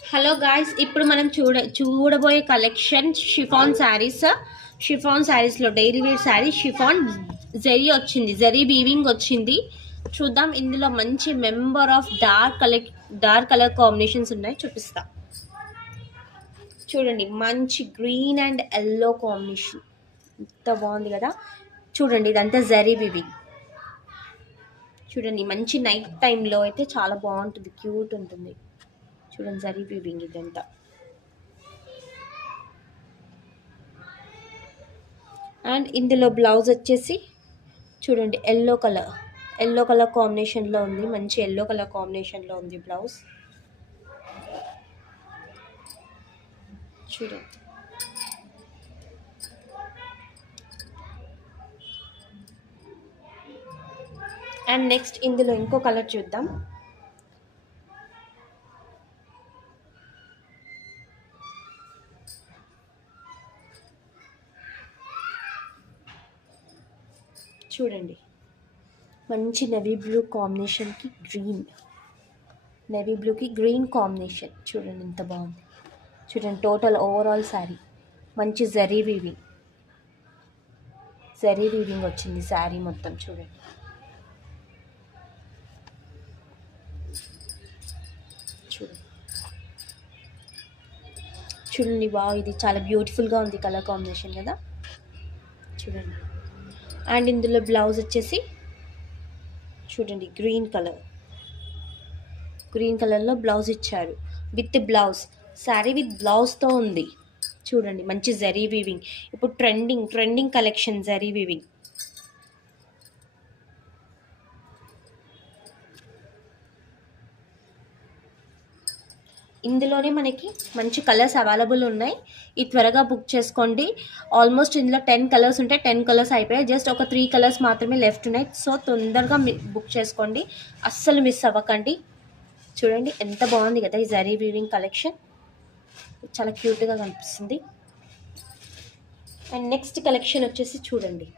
Hello guys, ఇప్పుడు మనం చూడబోయే కలెక్షన్ షిఫాన్ శారీస్లో daily wear sari chiffon zari weaving వచ్చింది. చూద్దాం, ఇందులో మంచి member of dark colour combinations ఉన్నాయి, చూపిస్తా. చూడండి, మంచి గ్రీన్ అండ్ ఎల్లో కాంబినేషన్, ఎంత బాగుంది కదా. చూడండి, ఇదంతా జరీ వీవింగ్. చూడండి, మంచి నైట్ టైంలో అయితే చాలా బాగుంటుంది, క్యూట్ ఉంటుంది. చూడండి, జరీ వీవింగ్ ఇదంతా. అండ్ ఇందులో బ్లౌజ్ వచ్చేసి చూడండి, ఎల్లో కలర్ కాంబినేషన్లో ఉంది. మంచి ఎల్లో కలర్ కాంబినేషన్లో ఉంది బ్లౌజ్. చూడండి, అండ్ నెక్స్ట్ ఇందులో ఇంకో కలర్ చూద్దాం. చూడండి, మంచి నెవీ బ్లూకి గ్రీన్ కాంబినేషన్. చూడండి, ఎంత బాగుంది. చూడండి, టోటల్ ఓవరాల్ శారీ మంచి జరీ వీవింగ్ వచ్చింది శారీ మొత్తం. చూడండి, చూడండి బాగా, ఇది చాలా బ్యూటిఫుల్గా ఉంది కలర్ కాంబినేషన్ కదా. చూడండి, అండ్ ఇందులో బ్లౌజ్ వచ్చేసి చూడండి, గ్రీన్ కలర్లో బ్లౌజ్ ఇచ్చారు. విత్ బ్లౌజ్, శారీ విత్ బ్లౌజ్తో ఉంది. చూడండి, మంచి జరీ వీవింగ్. ఇప్పుడు ట్రెండింగ్ కలెక్షన్ జరీ వీవింగ్. ఇందులోనే మనకి మంచి కలర్స్ అవైలబుల్ ఉన్నాయి. ఇది త్వరగా బుక్ చేసుకోండి. ఆల్మోస్ట్ ఇందులో 10 కలర్స్ ఉంటాయి. 10 కలర్స్ అయిపోయాయి. జస్ట్ ఒక 3 కలర్స్ మాత్రమే లెఫ్ట్ ఉన్నాయి. సో తొందరగా బుక్ చేసుకోండి, అస్సలు మిస్ అవ్వకండి. చూడండి, ఎంత బాగుంది కదా ఈ జరీ వీవింగ్ కలెక్షన్, చాలా క్యూట్గా కనిపిస్తుంది. అండ్ నెక్స్ట్ కలెక్షన్ వచ్చేసి చూడండి,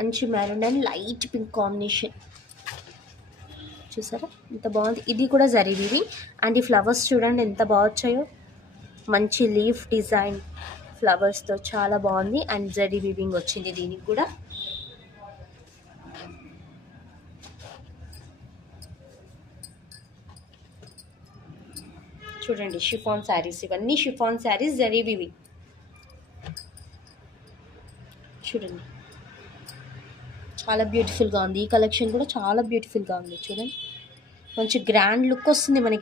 మంచి maroon and light pink combination. చూసారా ఎంత బాగుంది. ఇది కూడా జరీ వీవింగ్. అండ్ ఈ ఫ్లవర్స్ చూడండి ఎంత బాగా వచ్చాయో, మంచి లీఫ్ డిజైన్ ఫ్లవర్స్తో చాలా బాగుంది. అండ్ జరీ వీవింగ్ వచ్చింది దీనికి కూడా. చూడండి, షిఫాన్ శారీస్, ఇవన్నీ షిఫాన్ శారీస్ జరీ వీవింగ్. చూడండి, చాలా బ్యూటిఫుల్గా ఉంది. ఈ కలెక్షన్ కూడా చాలా బ్యూటిఫుల్గా ఉంది. చూడండి, మంచి గ్రాండ్ లుక్ వస్తుంది మనకి